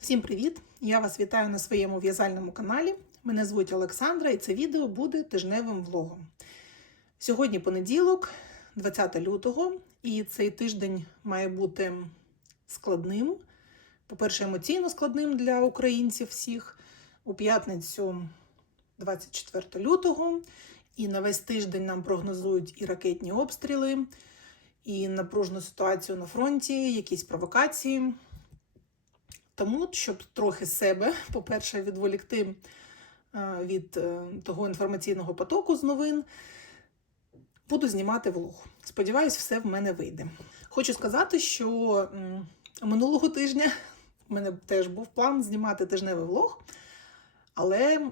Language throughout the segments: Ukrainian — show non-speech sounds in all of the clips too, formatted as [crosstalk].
Всім привіт! Я вас вітаю на своєму в'язальному каналі. Мене звуть Олександра, і це відео буде тижневим влогом. Сьогодні понеділок, 20 лютого, і цей тиждень має бути складним. По-перше, емоційно складним для українців всіх. У п'ятницю, 24 лютого, і на весь тиждень нам прогнозують і ракетні обстріли, і напружену ситуацію на фронті, якісь провокації. Тому, щоб трохи себе, по-перше, відволікти е, від е, того інформаційного потоку з новин, буду знімати влог. Сподіваюсь, все в мене вийде. Хочу сказати, що минулого тижня в мене теж був план знімати тижневий влог, але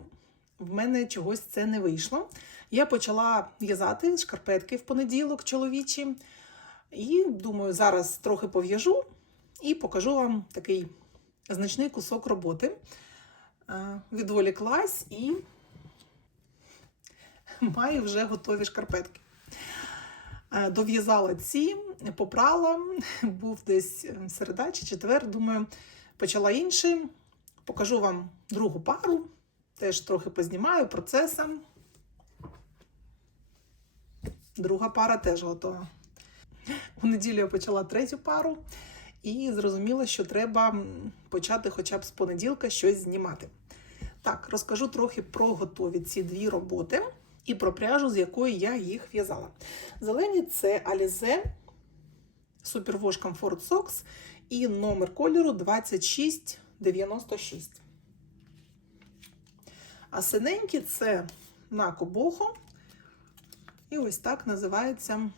в мене чогось це не вийшло. Я почала в'язати шкарпетки в понеділок чоловічі, і думаю, зараз трохи пов'яжу і покажу вам такий значний кусок роботи. Е, Відволіклась і маю вже готові шкарпетки. Е, Дов'язала ці, попрала, був десь середа чи четвер, думаю, почала інший. Покажу вам другу пару, теж трохи познімаю процесом. Друга пара теж готова. У неділю я почала третю пару і зрозуміла, що треба почати хоча б з понеділка щось знімати. Так, розкажу трохи про готові ці дві роботи і про пряжу, з якої я їх в'язала. Зелені це Alize Superwash Comfort Socks і номер кольору 2696. А синенькі це Нако Бохо. І ось так називається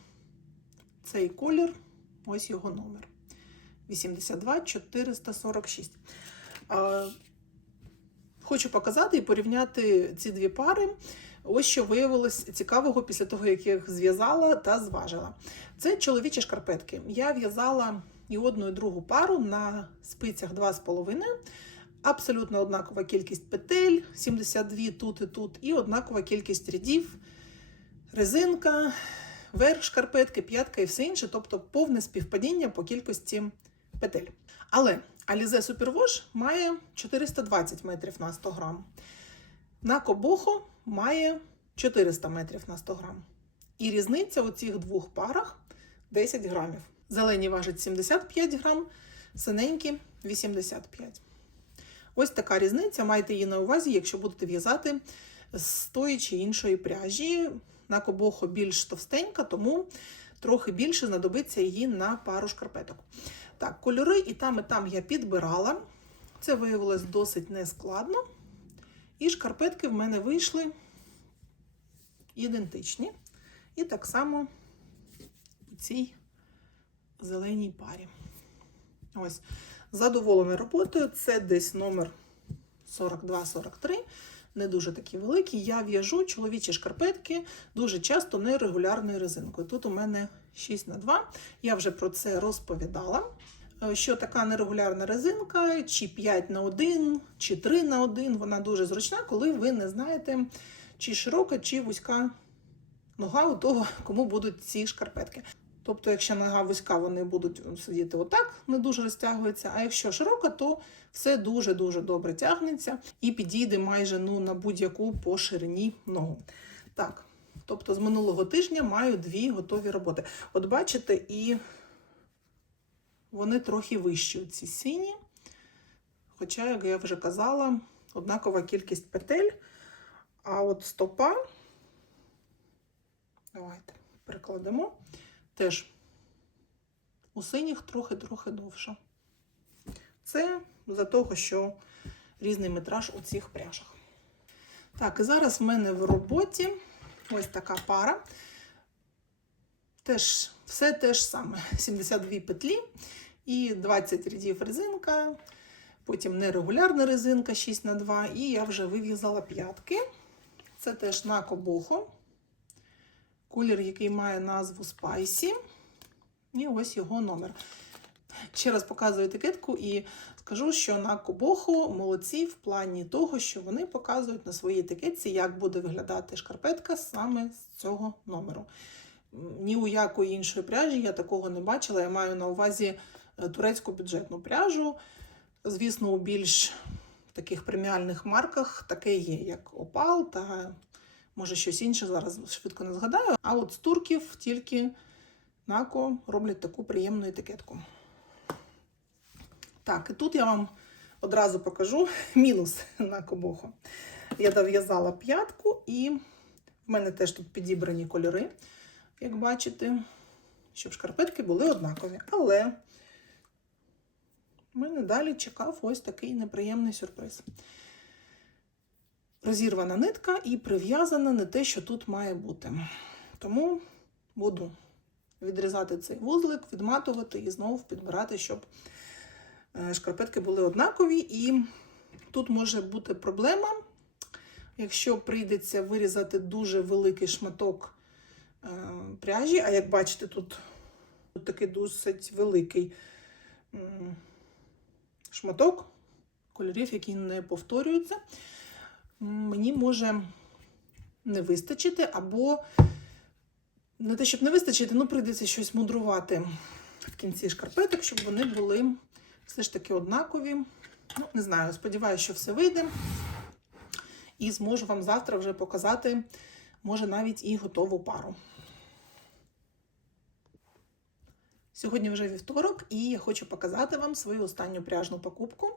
цей колір, ось його номер. 82 446. Хочу показати і порівняти ці дві пари. Ось що виявилось цікавого після того, як я їх зв'язала та зважила. Це чоловічі шкарпетки. Я в'язала і одну, і другу пару на спицях 2,5. Абсолютно однакова кількість петель, 72 тут і тут, і однакова кількість рядів, резинка, верх шкарпетки, п'ятка і все інше, тобто повне співпадіння по кількості петель. Але Alize Superwash має 420 метрів на 100 грам. На Кобохо має 400 метрів на 100 грам. І різниця у цих двох парах 10 грамів. Зелені важать 75 грам, синенькі 85. Ось така різниця. Майте її на увазі, якщо будете в'язати з тої чи іншої пряжі. На кобохо більш товстенька, тому трохи більше знадобиться її на пару шкарпеток. Так, кольори і там, і там я підбирала. Це виявилось досить нескладно. І шкарпетки в мене вийшли ідентичні. І так само у цій зеленій парі. Ось, задоволена роботою. Це десь номер 42-43. Не дуже такі великі. Я в'яжу чоловічі шкарпетки дуже часто нерегулярною резинкою. Тут у мене 6 на 2. Я вже про це розповідала. Е, Що така нерегулярна резинка, чи 5 на 1, чи 3 на 1, вона дуже зручна, коли ви не знаєте, чи широка, чи вузька нога у того, кому будуть ці шкарпетки. Тобто, якщо нога вузька, вони будуть сидіти отак, не дуже розтягуються. А якщо широка, то все дуже-дуже добре тягнеться і підійде майже ну, на будь-яку по ширині ногу. Так, тобто з минулого тижня маю дві готові роботи. От бачите, і вони трохи вищі, ці сині. Хоча, як я вже казала, однакова кількість петель. А от стопа, давайте перекладемо, теж у синіх трохи-трохи довша. Це за того, що різний метраж у цих пряжах. Так, і зараз в мене в роботі ось така пара. Теж все те ж саме: 72 петлі і 20 рядів резинка, потім нерегулярна резинка 6 на 2 і я вже вив'язала п'ятки. Це теж на кобохо. Колір, який має назву Spicy. І ось його номер. Ще раз показую етикетку і скажу, що на Кобоху молодці в плані того, що вони показують на своїй етикетці, як буде виглядати шкарпетка саме з цього номеру. Ні у якої іншої пряжі я такого не бачила. Я маю на увазі е, турецьку бюджетну пряжу. Звісно, у більш таких преміальних марках таке є, як Опал та може щось інше, зараз швидко не згадаю. А от з турків тільки Нако роблять таку приємну етикетку. Так, і тут я вам одразу покажу [laughs] мінус на кобоху. Я дов'язала п'ятку, і в мене теж тут підібрані кольори, як бачите, щоб шкарпетки були однакові. Але мене далі чекав ось такий неприємний сюрприз. Розірвана нитка і прив'язана не те, що тут має бути. Тому буду відрізати цей вузлик, відматувати і знову підбирати, щоб шкарпетки були однакові. І тут може бути проблема, якщо прийдеться вирізати дуже великий шматок е, пряжі, а як бачите, тут такий досить великий шматок кольорів, які не повторюються, мені може не вистачити, або не те, щоб не вистачити, ну прийдеться щось мудрувати в кінці шкарпеток, щоб вони були все ж таки однакові. Ну, не знаю, сподіваюся, що все вийде. І зможу вам завтра вже показати, може, навіть і готову пару. Сьогодні вже вівторок, і я хочу показати вам свою останню пряжну покупку.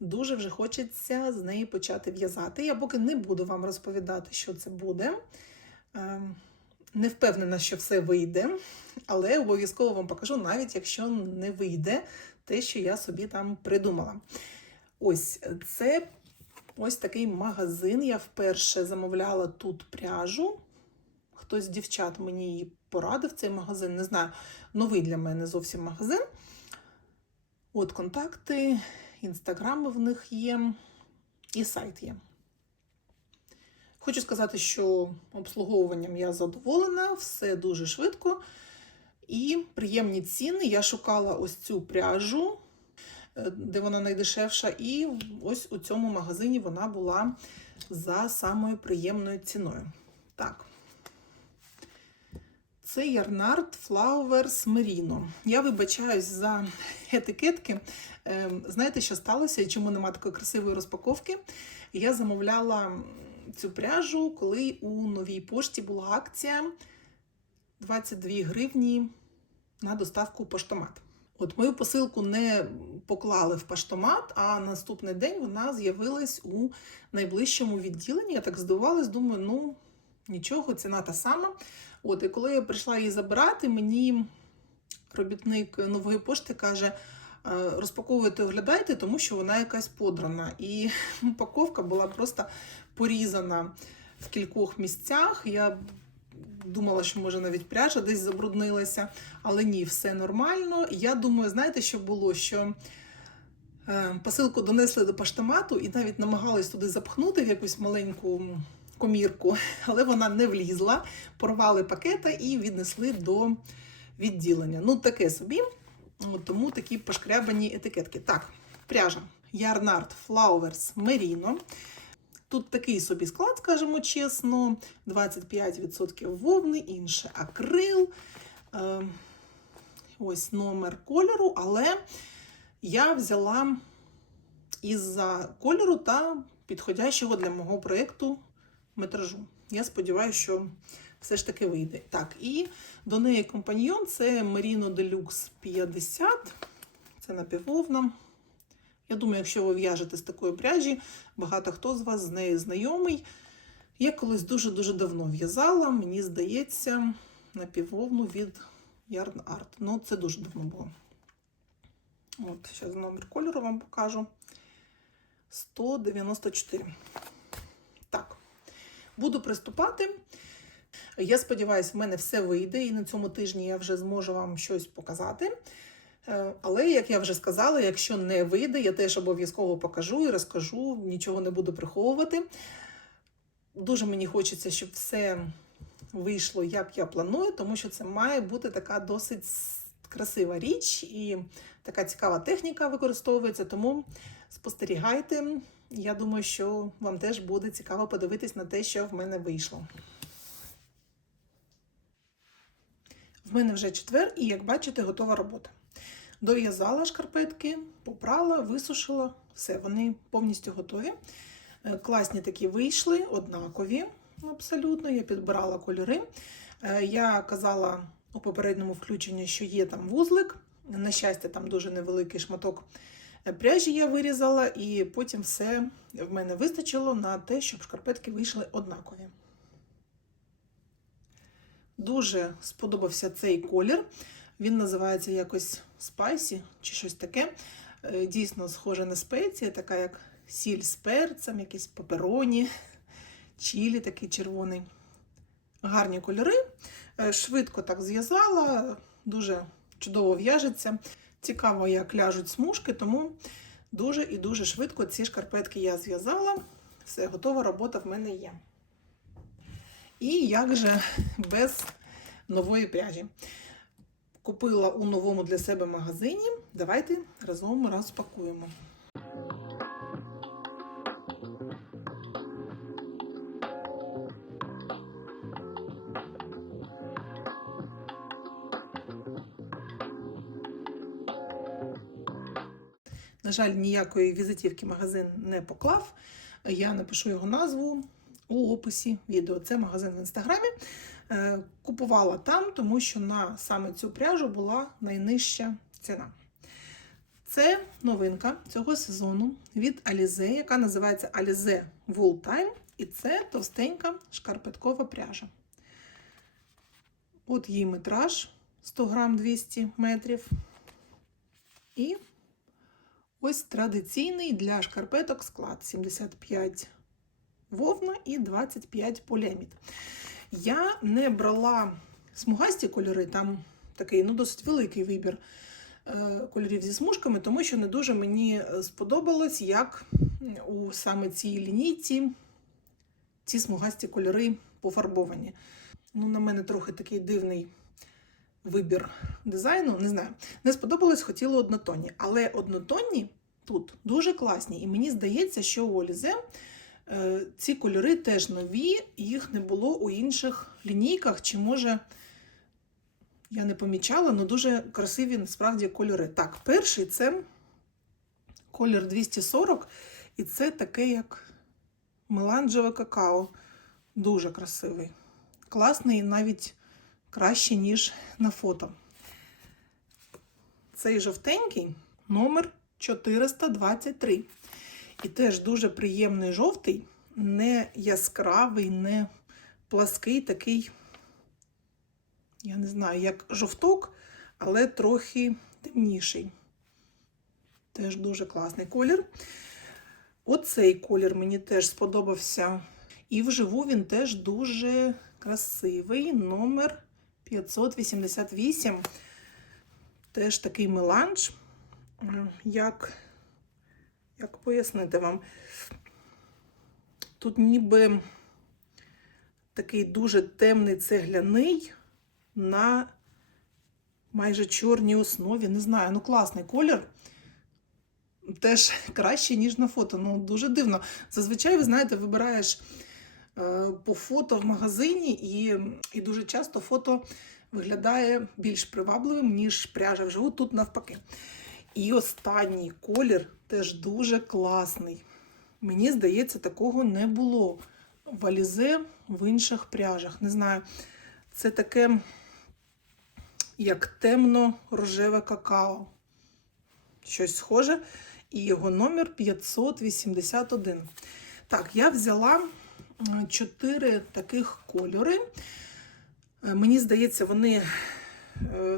Дуже вже хочеться з неї почати в'язати. Я поки не буду вам розповідати, що це буде. Ем, Не впевнена, що все вийде, але обов'язково вам покажу, навіть якщо не вийде те, що я собі там придумала. Ось це ось такий магазин. Я вперше замовляла тут пряжу. Хтось з дівчат мені її порадив цей магазин. Не знаю, новий для мене зовсім магазин. От контакти, інстаграми в них є, і сайт є. Хочу сказати, що обслуговуванням я задоволена, все дуже швидко і приємні ціни. Я шукала ось цю пряжу, е, де вона найдешевша, і ось у цьому магазині вона була за самою приємною ціною. Так. Це Ярнард Flowers Merino. Я вибачаюсь за етикетки. Ем, Знаєте, що сталося і чому нема такої красивої розпаковки? Я замовляла цю пряжу, коли у новій пошті була акція 22 гривні на доставку в поштомат. От мою посилку не поклали в поштомат, а наступний день вона з'явилась у найближчому відділенні. Я так здивувалась, думаю, ну нічого, ціна та сама. От, і коли я прийшла її забирати, мені робітник нової пошти каже: «Е, розпаковуйте, оглядайте, тому що вона якась подрана. І [laughs] упаковка була просто порізана в кількох місцях. Я думала, що може навіть пряжа десь забруднилася, але ні, все нормально. Я думаю, знаєте, що було? Що е, посилку донесли до поштомату і навіть намагались туди запхнути в якусь маленьку комірку, [laughs] але вона не влізла, порвали пакета і віднесли до відділення. Ну, таке собі. Тому такі пошкрябані етикетки. Так, пряжа. Ярнард Flowers Merino. Тут такий собі склад, скажімо чесно, 25% вовни, інше акрил. Е, ось номер кольору, але я взяла із-за кольору та підходящого для мого проєкту метражу. Я сподіваюся, що все ж таки вийде. Так, і до неї компаньйон це Merino Deluxe 50. Це напіввовна. Я думаю, якщо ви в'яжете з такої пряжі, багато хто з вас з нею знайомий. Я колись дуже-дуже давно в'язала, мені здається, напіввовну від Yarn Art. Ну, це дуже давно було. От, зараз номер кольору вам покажу. 194. Так, буду приступати. Я сподіваюся, в мене все вийде, і на цьому тижні я вже зможу вам щось показати. Е, Але, як я вже сказала, якщо не вийде, я теж обов'язково покажу і розкажу, нічого не буду приховувати. Дуже мені хочеться, щоб все вийшло, як я планую, тому що це має бути така досить красива річ і така цікава техніка використовується. Тому спостерігайте. Я думаю, що вам теж буде цікаво подивитись на те, що в мене вийшло. В мене вже четвер, і як бачите, готова робота. Дов'язала шкарпетки, попрала, висушила. Все, вони повністю готові. Е, Класні такі вийшли, однакові абсолютно. Я підбирала кольори. Е, Я казала у попередньому включенні, що є там вузлик. На щастя, там дуже невеликий шматок е, пряжі я вирізала, і потім все в мене вистачило на те, щоб шкарпетки вийшли однакові. Дуже сподобався цей колір. Він називається якось спайсі чи щось таке. Е, Дійсно схоже на спеції, така як сіль з перцем, якісь пепероні, чілі такий червоний. Гарні кольори. Е, Швидко так зв'язала, дуже чудово в'яжеться. Цікаво, як ляжуть смужки, тому дуже і дуже швидко ці шкарпетки я зв'язала. Все, готова робота в мене є. І як же без нової пряжі. Купила у новому для себе магазині. Давайте разом розпакуємо. На жаль, ніякої візитівки магазин не поклав. Я напишу його назву у описі відео. Це магазин в інстаграмі. Е, Купувала там, тому що на саме цю пряжу була найнижча ціна. Це новинка цього сезону від Alize, яка називається Alize Wool Time. І це товстенька шкарпеткова пряжа. От її метраж 100 грам 200 метрів. І ось традиційний для шкарпеток склад 75 вовна і 25 поліамід. Я не брала смугасті кольори, там такий ну, досить великий вибір е, кольорів зі смужками, тому що не дуже мені сподобалось, як у саме цій лінійці ці смугасті кольори пофарбовані. Ну, На мене трохи такий дивний вибір дизайну. Не знаю. Не сподобалось, хотіла однотонні. Але однотонні тут дуже класні. І мені здається, що у Олізе е, ці кольори теж нові, їх не було у інших лінійках. Чи може, я не помічала, але дуже красиві насправді кольори. Так, перший це колір 240, і це таке, як меланжеве какао. Дуже красивий. Класний навіть краще, ніж на фото. Цей жовтенький номер 423. І теж дуже приємний жовтий, не яскравий, не плаский, такий, я не знаю, як жовток, але трохи темніший. Теж дуже класний колір. Оцей колір мені теж сподобався. І вживу він теж дуже красивий. Номер 588. Теж такий меланж. Як, як пояснити вам? Тут ніби такий дуже темний цегляний на майже чорній основі. Не знаю, ну класний колір. Теж краще, ніж на фото. Ну, дуже дивно. Зазвичай, ви знаєте, вибираєш е, по фото в магазині, і, і дуже часто фото виглядає більш привабливим, ніж пряжа вживу. Тут навпаки. І останній колір теж дуже класний. Мені здається, такого не було в Алізе в інших пряжах. Не знаю, це таке, як темно-рожеве какао. Щось схоже. І його номер 581. Так, я взяла чотири таких кольори. Е, Мені здається, вони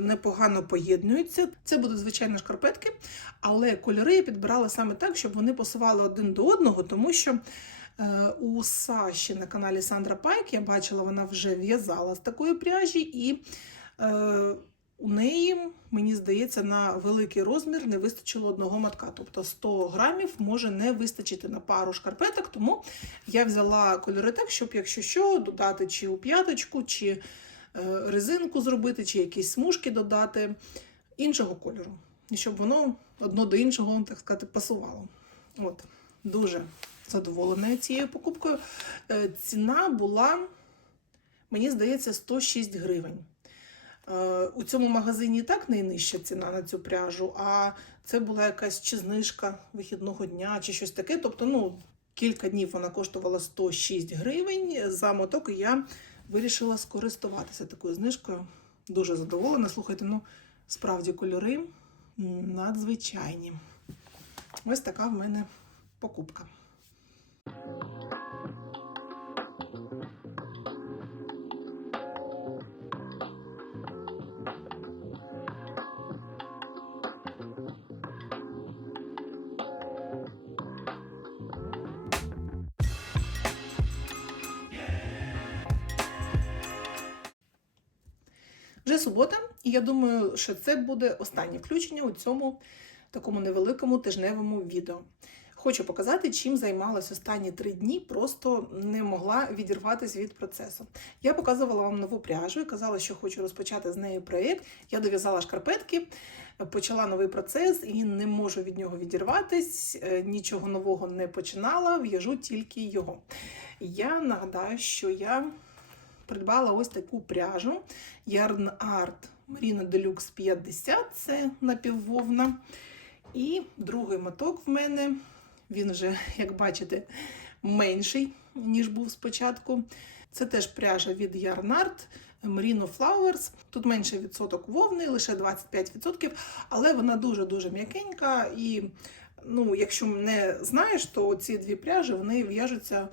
непогано поєднуються. Це будуть звичайно шкарпетки, але кольори я підбирала саме так, щоб вони пасували один до одного, тому що е, у Саші на каналі Сандра Пайк я бачила, вона вже в'язала з такої пряжі, і у неї, мені здається, на великий розмір не вистачило одного матка. Тобто 100 грамів може не вистачити на пару шкарпеток, тому я взяла кольори так, щоб, якщо що, додати чи у п'яточку, чи резинку зробити, чи якісь смужки додати іншого кольору. І щоб воно одно до іншого, так сказати, пасувало. От, Дуже задоволена цією покупкою. Ціна була, мені здається, 106 гривень. Е, У цьому магазині і так найнижча ціна на цю пряжу, а це була якась чи знижка вихідного дня, чи щось таке. Тобто, ну, кілька днів вона коштувала 106 гривень за моток, я вирішила скористуватися такою знижкою. Дуже задоволена. Слухайте, ну справді кольори надзвичайні. Ось така в мене покупка. Вже субота, і я думаю, що це буде останнє включення у цьому такому невеликому тижневому відео. Хочу показати, чим займалась останні три дні, просто не могла відірватися від процесу. Я показувала вам нову пряжу і казала, що хочу розпочати з нею проєкт. Я дов'язала шкарпетки, почала новий процес і не можу від нього відірватись. е, Нічого нового не починала, в'яжу тільки його. Я нагадаю, що я придбала ось таку пряжу Yarn Art Merino Deluxe 50, це напіввовна. І другий моток в мене, він вже, як бачите, менший, ніж був спочатку. Це теж пряжа від Yarn Art Merino Flowers. Тут менше відсоток вовни, лише 25%, але вона дуже-дуже м'якенька. І ну, якщо не знаєш, то ці дві пряжі вони в'яжуться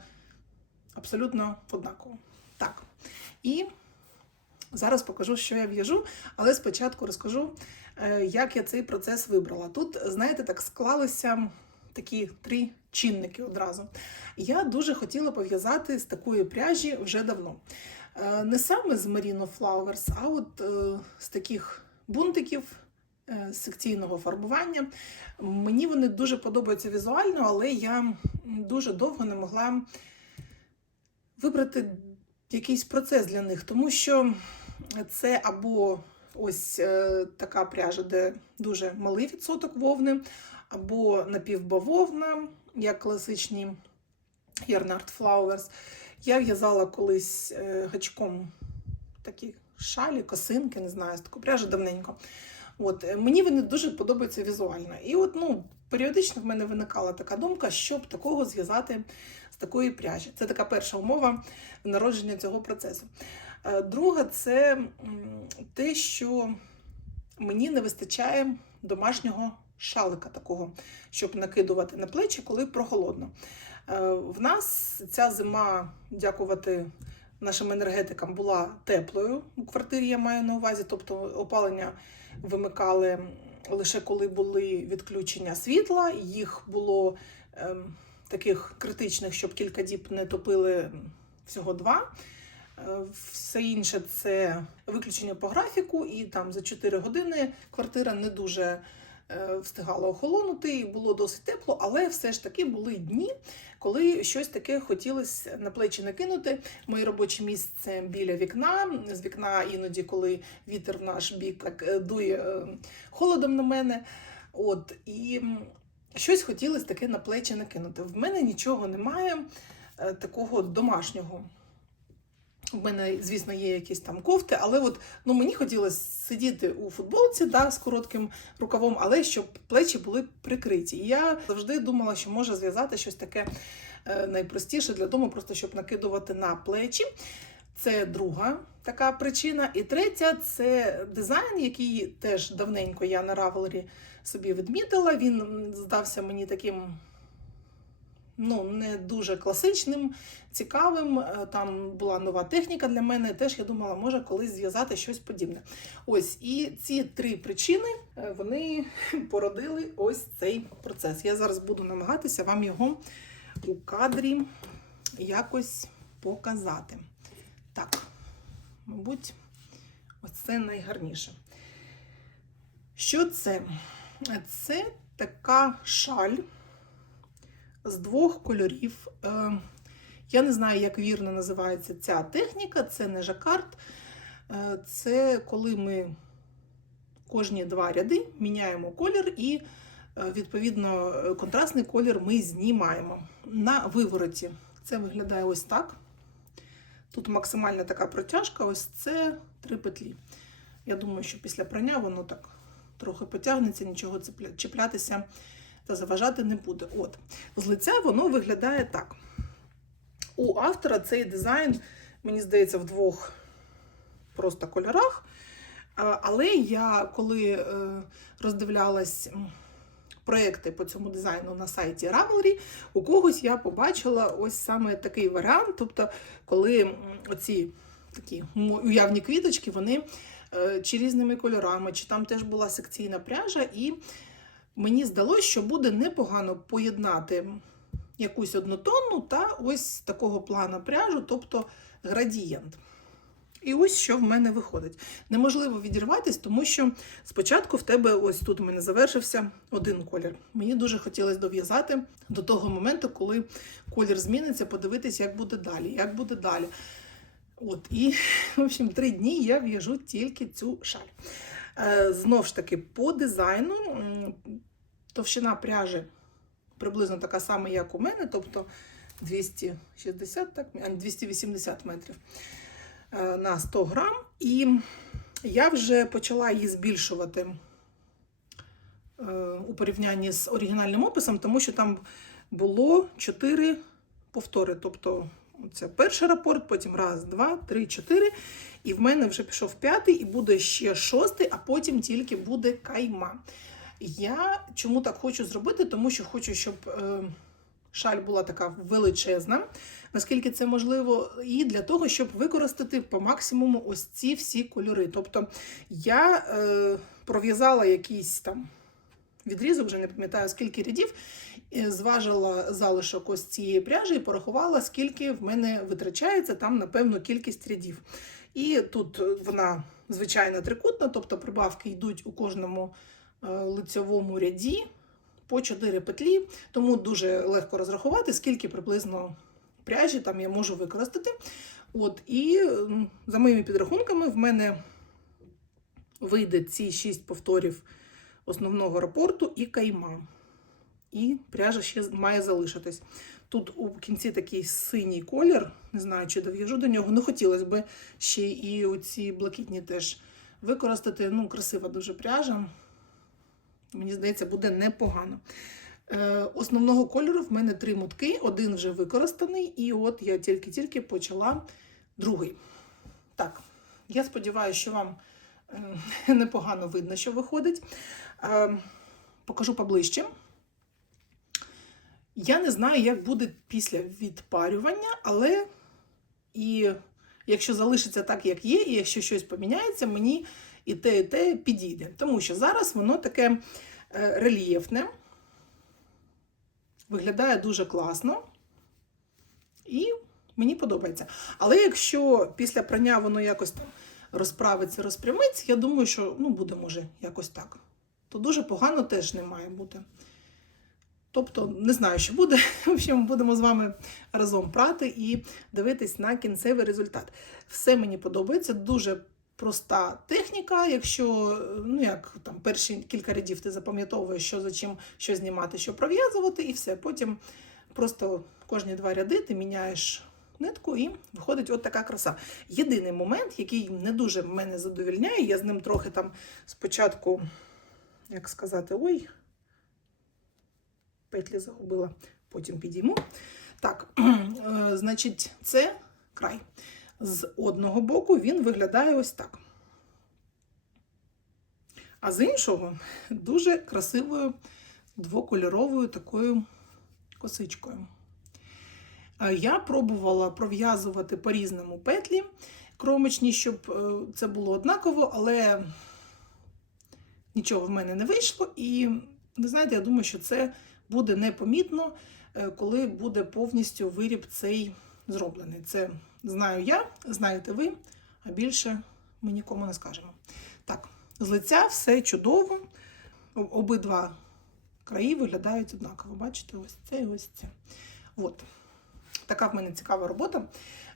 абсолютно однаково. І зараз покажу, що я в'яжу, але спочатку розкажу, е, як я цей процес вибрала. Тут, знаєте, так склалися такі три чинники одразу. Я дуже хотіла пов'язати з такої пряжі вже давно. Е, Не саме з Merino Flowers, а от е, з таких бунтиків секційного фарбування. Мені вони дуже подобаються візуально, але я дуже довго не могла вибрати якийсь процес для них, тому що це або ось е, така пряжа, де дуже малий відсоток вовни, або напівбавовна, як класичні Yarnart Flowers. Я в'язала колись е, гачком такі шалі, косинки, не знаю, з таку пряжу давненько. От, е, мені вони дуже подобаються візуально. І от, ну, періодично в мене виникала така думка, щоб такого зв'язати з такої пряжі. Це така перша умова народження цього процесу. Е, Друга, це те, що мені не вистачає домашнього шалика такого, щоб накидувати на плечі, коли прохолодно. Е, В нас ця зима, дякувати нашим енергетикам, була теплою у квартирі, я маю на увазі, тобто опалення вимикали лише коли були відключення світла. Їх було ем, таких критичних, щоб кілька діб не топили всього два. Е, Все інше це виключення по графіку, і там за 4 години квартира не дуже е, встигала охолонути, і було досить тепло, але все ж таки були дні, коли щось таке хотілося на плечі накинути. Моє робоче місце біля вікна. З вікна іноді, коли вітер в наш бік так, е, дує холодом на мене. От, і щось хотілося таке на плечі накинути. В мене нічого немає е, такого домашнього. У мене, звісно, є якісь там кофти, але от ну мені хотілося сидіти у футболці да, з коротким рукавом, але щоб плечі були прикриті. І я завжди думала, що може зв'язати щось таке е, найпростіше для дому, просто щоб накидувати на плечі. Це друга така причина. І третя це дизайн, який теж давненько я на Ravelry собі відмітила. Він здався мені таким ну, не дуже класичним, цікавим. Е, Там була нова техніка для мене. Теж я думала, може колись зв'язати щось подібне. Ось і ці три причини е, вони [laughs] породили ось цей процес. Я зараз буду намагатися вам його у кадрі якось показати. Так, мабуть, ось це найгарніше. Що це? Це така шаль з двох кольорів. Е, Я не знаю, як вірно називається ця техніка. Це не жакард. Е, Це коли ми кожні два ряди міняємо колір і, е, відповідно, контрастний колір ми знімаємо на вивороті. Це виглядає ось так. Тут максимальна така протяжка, ось це три петлі. Я думаю, що після прання воно так трохи потягнеться, нічого чіплятися та заважати не буде. От. З лиця воно виглядає так. У автора цей дизайн, мені здається, в двох просто кольорах. Але я коли е, роздивлялась проекти по цьому дизайну на сайті Ravelry, у когось я побачила ось саме такий варіант. Тобто, коли оці такі уявні квіточки, вони чи різними кольорами, чи там теж була секційна пряжа, і мені здалося, що буде непогано поєднати якусь однотонну та ось такого плана пряжу, тобто градієнт. І ось що в мене виходить. Неможливо відірватися, тому що спочатку в тебе ось тут у мене завершився один колір. Мені дуже хотілося дов'язати до того моменту, коли колір зміниться, подивитися, як буде далі. Як буде далі. От, і, в общем, три дні я в'яжу тільки цю шаль. Е, знов ж таки, по дизайну товщина пряжі приблизно така сама, як у мене, тобто 260, так, 280 метрів е, на 100 грам. І я вже почала її збільшувати е, у порівнянні з оригінальним описом, тому що там було 4 повтори. Тобто це перший рапорт, потім раз, два, три, чотири. І в мене вже пішов п'ятий, і буде ще шостий, а потім тільки буде кайма. Я чому так хочу зробити? Тому що хочу, щоб е, шаль була така величезна, наскільки це можливо, і для того, щоб використати по максимуму ось ці всі кольори. Тобто я е, пров'язала якийсь там відрізок, вже не пам'ятаю скільки рядів, зважила залишок ось цієї пряжі і порахувала, скільки в мене витрачається там на певну кількість рядів. І тут вона звичайно трикутна, тобто прибавки йдуть у кожному е, лицьовому ряді по 4 петлі, тому дуже легко розрахувати, скільки приблизно пряжі там я можу використати. От, і за моїми підрахунками, в мене вийде ці 6 повторів основного рапорту і кайма. І пряжа ще має залишитись. Тут у кінці такий синій колір, не знаю, чи дов'яжу до нього. Ну, хотілося б ще і оці блакитні теж використати. Ну, красива дуже пряжа. Мені здається, буде непогано. Е, основного кольору в мене три мотки, один вже використаний, і от я тільки-тільки почала другий. Так, я сподіваюся, що вам е, [laughs] непогано видно, що виходить. Е, покажу поближче. Я не знаю, як буде після відпарювання, але і якщо залишиться так, як є, і якщо щось поміняється, мені і те, і те підійде. Тому що зараз воно таке е, рельєфне, виглядає дуже класно. І мені подобається. Але якщо після прання воно якось розправиться, розпрямиться, я думаю, що ну, буде може якось так. То дуже погано теж не має бути. Тобто, не знаю, що буде. [laughs] В общем, будемо з вами разом прати і дивитись на кінцевий результат. Все мені подобається, дуже проста техніка. Якщо ну як там перші кілька рядів ти запам'ятовуєш, що за чим що знімати, що пров'язувати, і все. Потім просто кожні два ряди ти міняєш нитку і виходить от така краса. Єдиний момент, який не дуже мене задовільняє, я з ним трохи там спочатку, як сказати, ой петлі загубила, потім підійму. Так, [clears throat] е, значить, це край. З одного боку він виглядає ось так. А з іншого [laughs] дуже красивою двокольоровою такою косичкою. Е, Я пробувала пров'язувати по-різному петлі кромочні, щоб е, це було однаково, але нічого в мене не вийшло. І, ви знаєте, я думаю, що це буде непомітно, е, коли буде повністю виріб цей зроблений. Це знаю я, знаєте ви, а більше ми нікому не скажемо. Так, з лиця все чудово. Обидва краї виглядають однаково. Бачите, ось це і ось це. От. Така в мене цікава робота.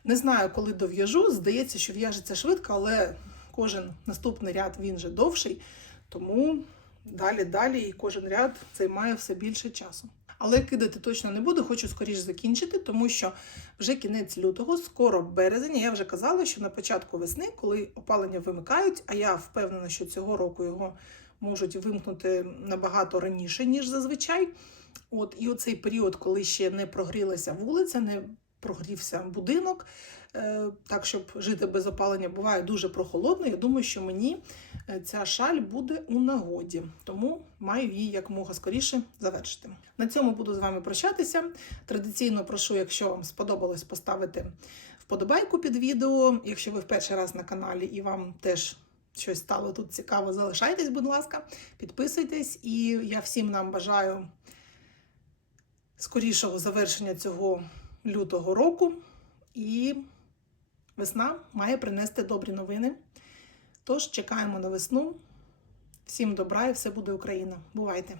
Не знаю, коли дов'яжу. Здається, що в'яжеться швидко, але кожен наступний ряд він вже довший. Тому далі, далі, і кожен ряд займає все більше часу. Але кидати точно не буду, хочу скоріше закінчити, тому що вже кінець лютого, скоро березень. Я вже казала, що на початку весни, коли опалення вимикають, а я впевнена, що цього року його можуть вимкнути набагато раніше, ніж зазвичай. От і оцей період, коли ще не прогрілася вулиця, не прогрівся будинок, е, так щоб жити без опалення, буває дуже прохолодно. Я думаю, що мені е, ця шаль буде у нагоді, тому маю її якомога скоріше завершити. На цьому буду з вами прощатися. Традиційно прошу, якщо вам сподобалось, поставити вподобайку під відео. Якщо ви в перший раз на каналі і вам теж щось стало тут цікаво, залишайтесь, будь ласка, підписуйтесь, і я всім нам бажаю скорішого завершення цього лютого року. І весна має принести добрі новини. Тож чекаємо на весну. Всім добра і все буде Україна. Бувайте!